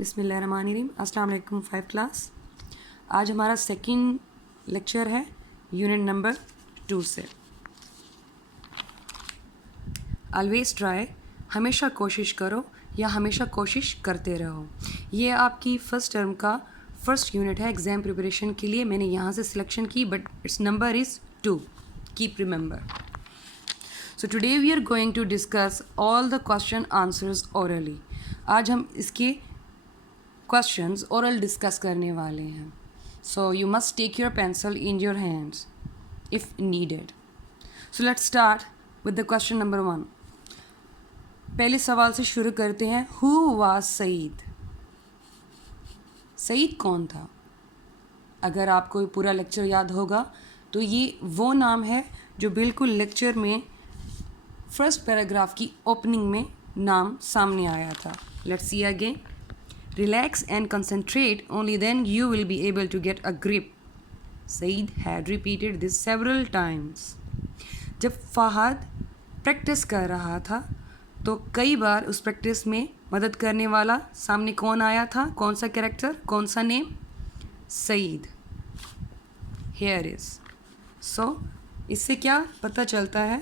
بسم اللہ الرحمن الرحیم. السلام علیکم 5 کلاس. آج ہمارا سیکنڈ لیکچر ہے یونٹ نمبر 2 سے. آلویز ٹرائی، ہمیشہ کوشش کرو یا ہمیشہ کوشش کرتے رہو. یہ آپ کی فرسٹ ٹرم کا فرسٹ یونٹ ہے ایگزام پریپریشن کے لیے. میں نے یہاں سے سلیکشن کی but it's number is 2. Keep remember. So today we are going to discuss all the question answers orally. آج ہم اس کے کوشچنز اورل ڈسکس کرنے والے ہیں. So you must take your pencil in your hands if needed. So let start with the question number 1. پہلے سوال سے شروع کرتے ہیں. ہو واز سعید؟ سعید کون تھا؟ اگر آپ کو پورا لیکچر یاد ہوگا تو یہ وہ نام ہے جو بالکل لیکچر میں فرسٹ پیراگراف کی اوپننگ میں نام سامنے آیا تھا. Let's see again. Relax and concentrate, only then you will be able to get a grip. Saeed had repeated this several times. جب فہد پریکٹس کر رہا تھا تو کئی بار اس پریکٹس میں مدد کرنے والا سامنے کون آیا تھا؟ کون سا کریکٹر؟ کون سا نیم؟ سعید. Here is. So اس سے کیا پتہ چلتا ہے؟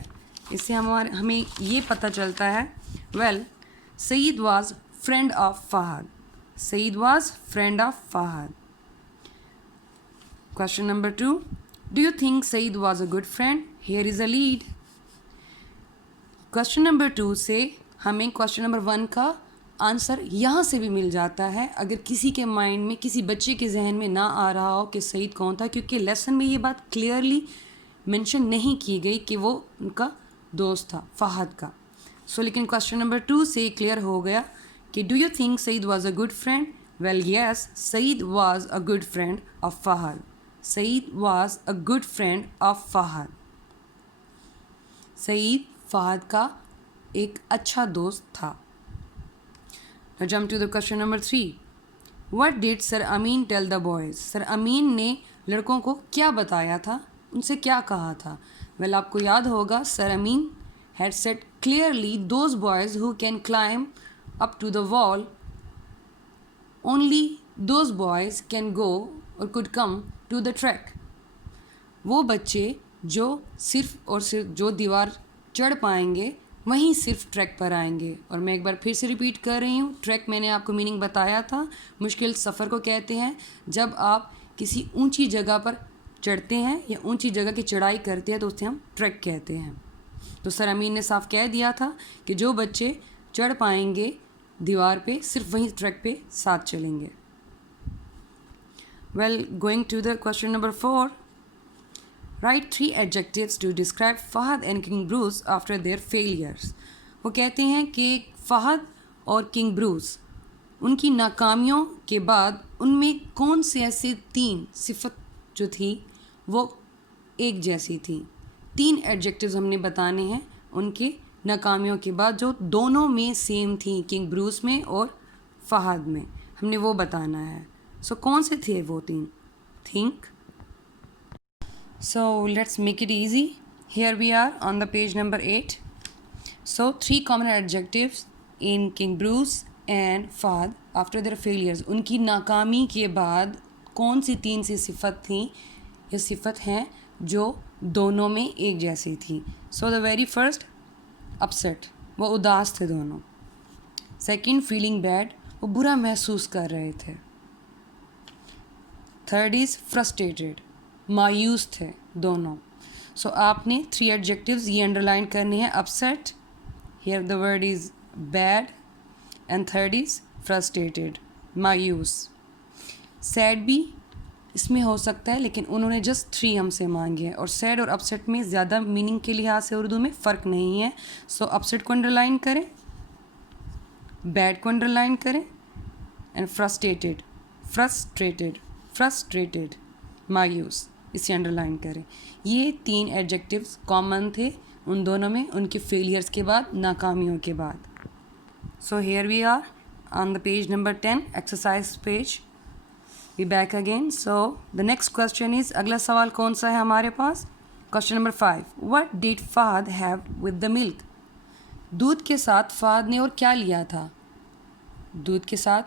اس سے ہمیں یہ پتہ چلتا ہے well, Saeed was friend of Fahad. Saeed was friend of Fahad. Question number 2. Do you think Saeed was a good friend? Here is a lead. Question number 2 سے ہمیں question number 1 کا آنسر یہاں سے بھی مل جاتا ہے اگر کسی کے مائنڈ میں، کسی بچے کے ذہن میں نہ آ رہا ہو کہ سعید کون تھا، کیونکہ لیسن میں یہ بات کلیئرلی مینشن نہیں کی گئی کہ وہ ان کا دوست تھا فہد کا. سو لیکن question number 2 سے کلیئر ہو گیا کہ do you think Saeed was a good friend? Well yes, Saeed was a good friend of Fahad. Saeed was a good friend of Fahad. Saeed Fahad کا ایک اچھا دوست تھا. Now jump to the question number 3. What did Sir Amin tell the boys? سر امین نے لڑکوں کو کیا بتایا تھا؟ ان سے کیا کہا تھا؟ ویل آپ کو یاد ہوگا سر امین had said clearly those boys who can climb up to the wall, only those boys can go or could come to the track. وہ بچے جو صرف اور صرف جو دیوار چڑھ پائیں گے وہیں صرف ٹریک پر آئیں گے. اور میں ایک بار پھر سے ریپیٹ کر رہی ہوں، ٹریک میں نے آپ کو میننگ بتایا تھا. مشکل سفر کو کہتے ہیں جب آپ کسی اونچی جگہ پر چڑھتے ہیں یا اونچی جگہ کی چڑھائی کرتے ہیں تو اسے ہم ٹریک کہتے ہیں. تو سر امین نے صاف کہہ دیا تھا کہ جو بچے چڑھ پائیں گے دیوار پہ صرف وہیں ٹریک پہ ساتھ چلیں گے. We'll going to the question number 4. Write 3 adjectives to describe Fahad and King Bruce after their failures. وہ کہتے ہیں کہ فہد اور کنگ بروس ان کی ناکامیوں کے بعد ان میں کون سے ایسے 3 صفت جو تھی وہ ایک جیسی تھی. 3 ایڈجیکٹیوز ہم نے بتانے ہیں ان کے ناکامیوں کے بعد جو دونوں میں سیم تھیں، کنگ بروس میں اور فہد میں. ہم نے وہ بتانا ہے. سو کون سے تھے وہ 3؟ Think. So let's make it easy. Here we are on the page number 8. So 3 common adjectives in King Bruce and Fahad after their failures. ان کی ناکامی کے بعد کون سی 3 سی صفت تھیں یا صفت ہیں جو دونوں میں ایک جیسی تھی. سو دا ویری فرسٹ اپسیٹ، وہ اداس تھے دونوں. سیکنڈ فیلنگ بیڈ، وہ برا محسوس کر رہے تھے. تھرڈ از فرسٹریٹڈ، مایوس تھے دونوں. سو آپ نے 3 ایڈجیکٹیوز یہ انڈر لائن کرنے ہیں. Upset, here the word is bad, and third is frustrated, مایوس. سیڈ بھی اس میں ہو سکتا ہے لیکن انہوں نے جسٹ 3 ہم سے مانگے ہیں، اور سیڈ اور اپسیٹ میں زیادہ میننگ کے لحاظ سے اردو میں فرق نہیں ہے. سو اپسیٹ کو انڈر لائن کریں، بیڈ کو انڈر لائن کریں، اینڈ فرسٹریٹڈ، مایوس، اسے انڈر لائن کریں. یہ 3 ایڈجیکٹیوز کامن تھے ان دونوں میں ان کے فیلئرس کے بعد، ناکامیوں کے بعد. So here we are on the page number 10 exercise page. We back again. So the next question is, اگلا سوال کون سا ہے ہمارے پاس؟ Question number 5. What did Fahad have with the milk? دودھ کے ساتھ فہد نے اور کیا لیا تھا؟ دودھ کے ساتھ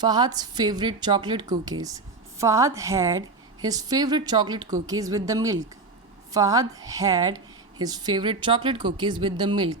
Fahad's favorite chocolate cookies. Fahad had his favorite chocolate cookies with the milk. Fahad had his favorite chocolate cookies with the milk.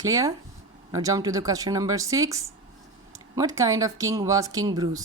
Clear? Now jump to the question number 6. What kind of king was King Bruce?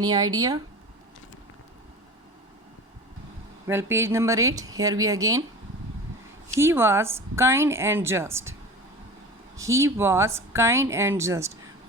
Any idea? Well, page number 8, here we again. He was kind and just. He was kind and just.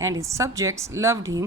And his subjects loved him.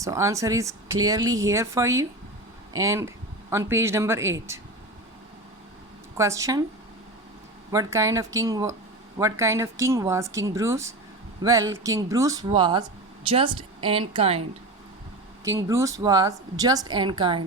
So answer is clearly here for you and on page number 8. Question: What kind of king was King Bruce? Well, King Bruce was just and kind. King Bruce was just and kind.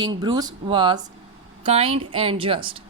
King Bruce was kind and just.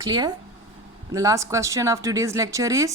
Clear? The last question of today's lecture is,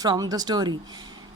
from the story?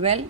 Well,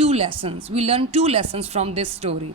2 lessons. We learn 2 lessons from this story.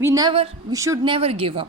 we should never give up.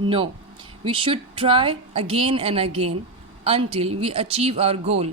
No, we should try again and again until we achieve our goal.